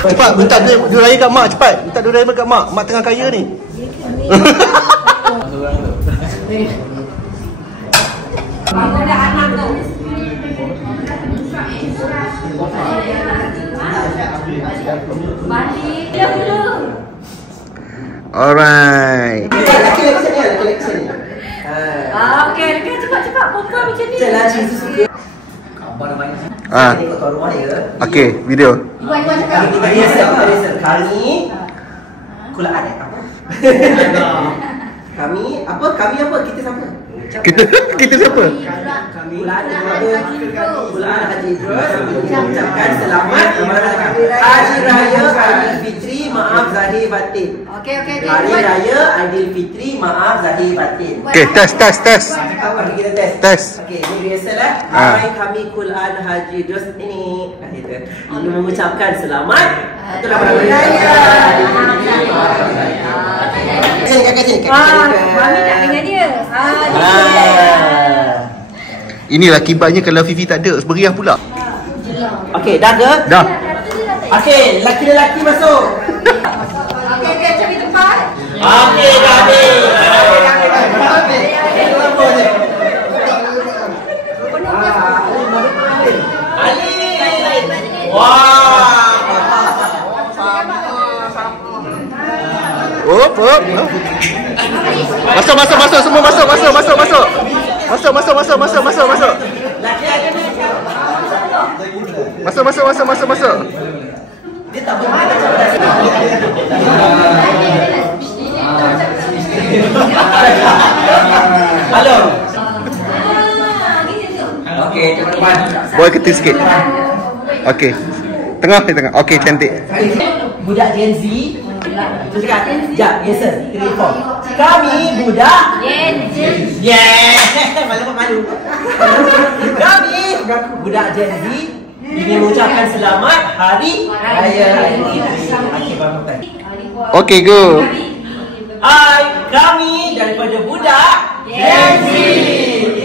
Cepat, minta dua raya kat mak, cepat. Minta dua raya kat mak. Mak tengah kaya ni. Alright. Okey, cepat perempuan macam ni. Okey, video. Ibu cakap. Kami kulaan apa? Kami apa? Kita siapa? Kita siapa? Kulaan Haji Idrus mengucapkan selamat Hari Raya Aidilfitri, maaf zahir batin. Okey. Hari Raya Aidilfitri, maaf zahir batin. Okey, tes. Apa kita tes? Tes. Okey, ini rehearsal lah. Hai, kami Kulaan Haji Idrus ini mengucapkan selamat Hari Raya. Mami nak dengan dia. Ini akibatnya kalau Fifi tak ada, beriah pula. Okey, dah ke? Dah. Okey, lelaki masuk. Okey, cari tempat. Okey, dah habis. Ali. Wah. Op. Masuk semua masuk. Laki ada ni. Masuk. Dia tak boleh macam Halo. Okey, depan. Boy ketik sikit. Okey. Tengah. Okey, cantik. Budak Gen Z. Terus cakap, yes sir, 3, 4. Kami budak Gen Z. Yeah. Malu. Kami budak Gen Z ingin mengucapkan selamat Hari Raya Aidilfitri. Okey, go. Hai, kami daripada budak Gen Z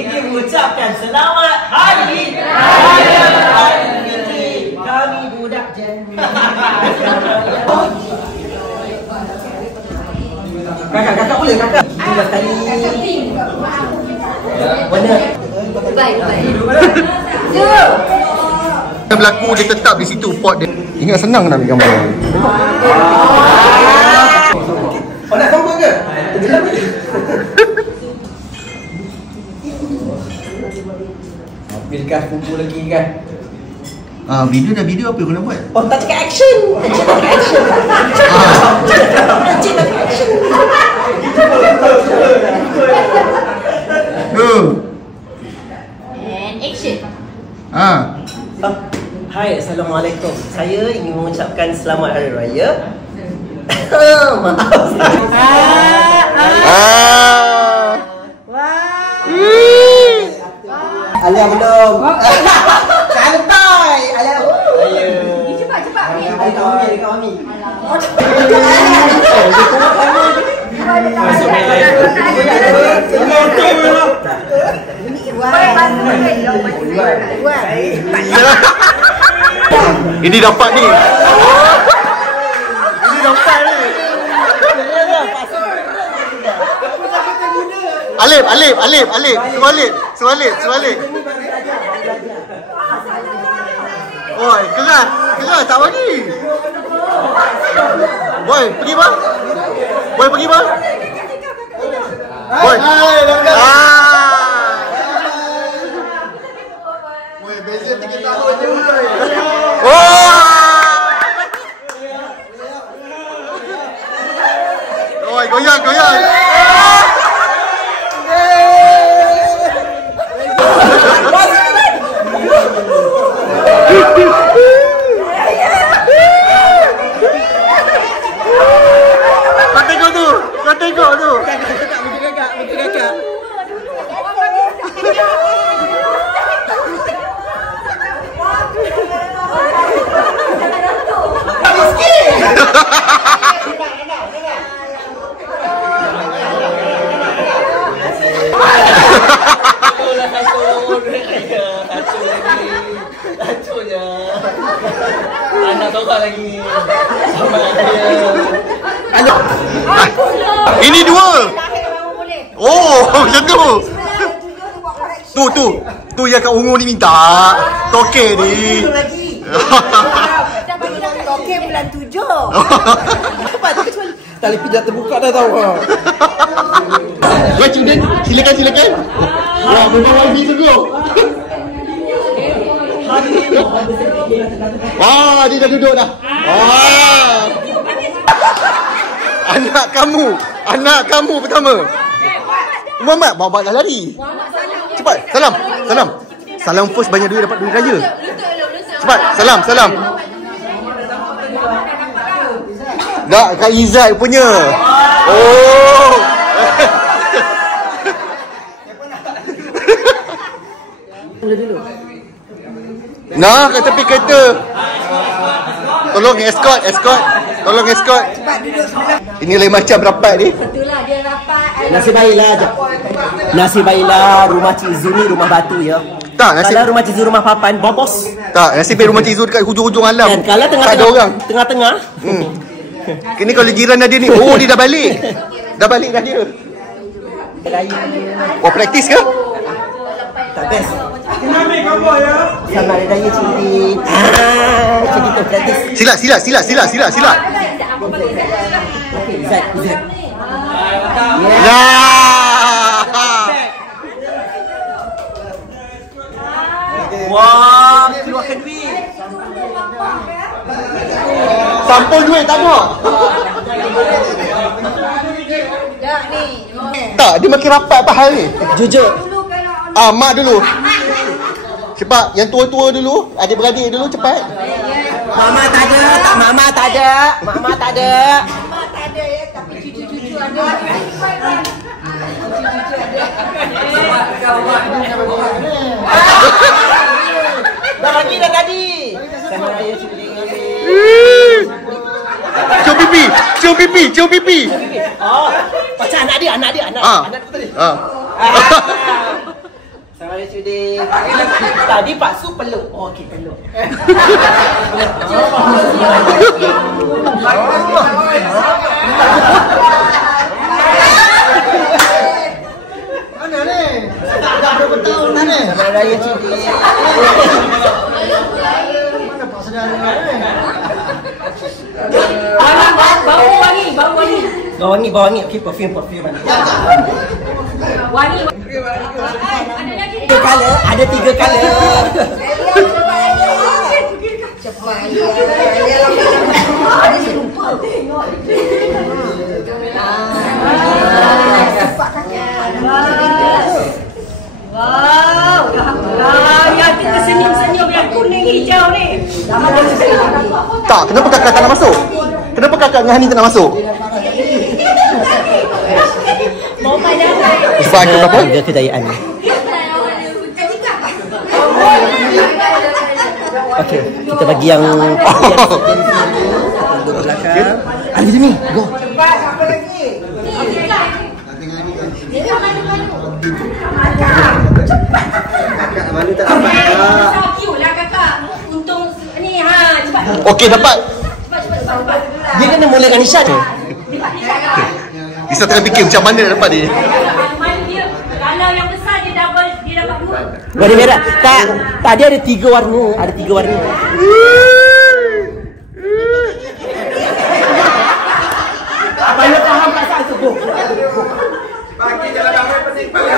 ingin mengucapkan selamat Hari Raya Aidilfitri. Kami budak Gen Z. Kakak boleh kakak. Dua kali. Mana? Baik. Dia berlaku, dia tetap di situ pot dia. Ingat senang nak ambil gambar. Oh, nak sambung ke? Ambilkan kuku lagi kan? Video apa yang kau nak buat? Oh, tak cakap action. Go. And action. Hai, Assalamualaikum. Saya ingin mengucapkan selamat Hari Raya. Maaf. Alia belum. Santai. Alia. Cepat. Alia kami. Ini dapat ni. Alif. Sebalik. Oi, keras tak bagi. Boy, pergi bang. Boy. Boy, beza 3 tahun je. Oi, goyang. Kau tengok tu. Kakak. Hancurnya. Anak seorang lagi. Sama dia. Ini dua. Oh, macam tu. Tu yang Kak Ungu ni minta. Toke ni. Okey bulan 7. Tali pijat terbuka dah tahu. Baik, Cik, silakan. Wah, memang lagi sungguh. Wah, dia dah duduk dah. Wah. Anak kamu pertama. Muhammad, bawa dah lari. Cepat, salam. Salam first banyak duit dapat duit raya. Cepat, salam. Tak, Kak Izzat punya. Oh. Nah, kat tepi kereta. Tolong escort. Tolong escort. Ini lain macam rapat ni. Itulah dia rapat. Nasib baiklah rumah Cik Zul ni rumah batu ya. Tak, nasib. Kalau rumah Cik Zul rumah papan, bobos. Tak, nasib baik rumah Cik Zul dekat hujung-hujung alam. Dan kalau tak ada orang. Tengah-tengah. Kini kalau jiran dia ni, oh dia dah balik. Dah dia. Oh, praktis ke? Tak best. Selamat Hari Raya Cik Lee. Macam gitu praktis. Silat. Okey, Izzat. Ya. Wah, keluarkan duit. Sampul duit tak nak. Tak ni. Tak, dia makin rapat apa hal ni? Jujur. Mak dulu. Cepat, yang tua-tua dulu, adik-beradik dulu cepat. Mama tak ada. Mama tak ada ya, Tapi cucu-cucu ada. Dah bagi dah tadi. Selamat Raya Cik Lee. Cium pipi. Oh, macam anak dia. Anak tadi. Selamat Raya Cik Lee. Tadi Pak Su peluk. Oh, okey peluk. Mana ni? Dah 20 tahun dah ni. Selamat Raya Cik Lee. Mana pak saudara ni? Bau wangi. Okey, perfume. Wangi. Ada 3 color. Cepat. Wow, yang kita senyum-senyum yang kuning hijau ni. Tak, kenapa kakak tak nak masuk? Kenapa kakak dengan Hani tak nak masuk? Mau panjang. Sebab ke berapa? 3 kejayaan. Okey, kita bagi yang belakang. Ada sini. Go. Cepat, apa lagi? Malu tak dapat. Cute lah kakak. Untung ni cepat. Okey, dapat. Cepat. Dia kena mulakan Nishan. Bisa tengah fikir macam mana nak dapat dia. Malu dia. Kalau yang besar dia dapat 2. Warna merah. Tak dia ada 3 warna. Ada 3 warna. Abang faham perasaan tu. Bagi jalan bangun pening pala.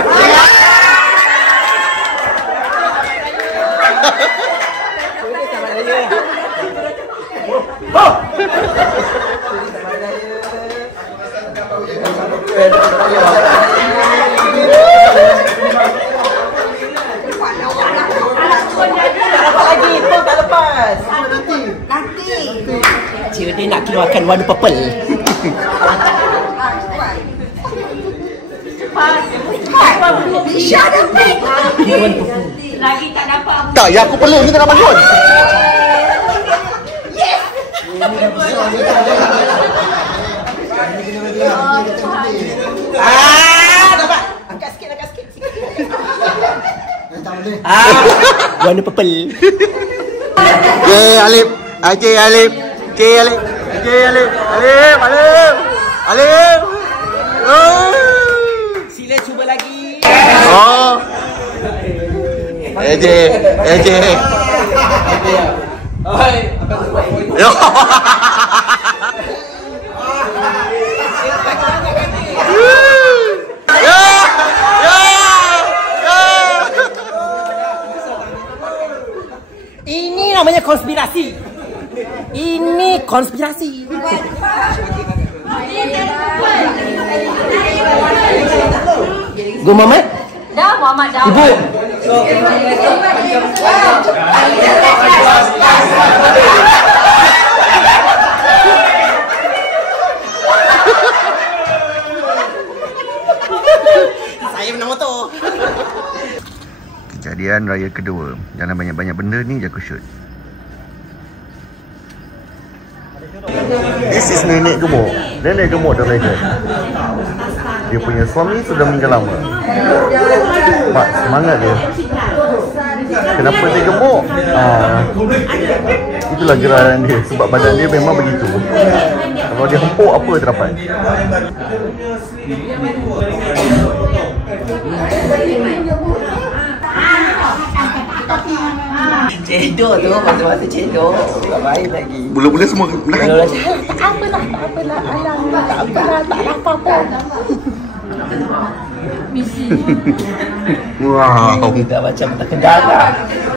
Cik dia nak keluarkan warna purple. Isha dapat. Lagi tak dapat. Tak, yang aku peluk ni tak nak bangun. Dapat. Angkat sikit. Tak boleh. Warna purple. Okay, Alif. Okey, Alif. Okey, Alif. Okey, Alif. Alif, Alif. Alif. Oh. Sila cuba lagi. Oh. AJ. Oi. Yo. Ini namanya konspirasi. Ini konspirasi. Gue Muhammad? Dah Muhammad dah. Ibu. Saya menang motor. Kejadian raya kedua. Jangan banyak-banyak benda ni je aku shoot. This is nenek gemuk. Nenek gemuk dah legend. Dia punya suami sudah meninggal lama. Mak, semangat dia. Kenapa dia gemuk? Itulah gerakan dia. Sebab badan dia memang begitu. Kalau dia empuk, apa terdapat? Cedok tu, masa-masa cedok. Tak baik lagi. Bula-bula semua belakang. Tak apalah. Alah, tak apalah. Tak lapar pun. Wow. Dah macam tak kendara.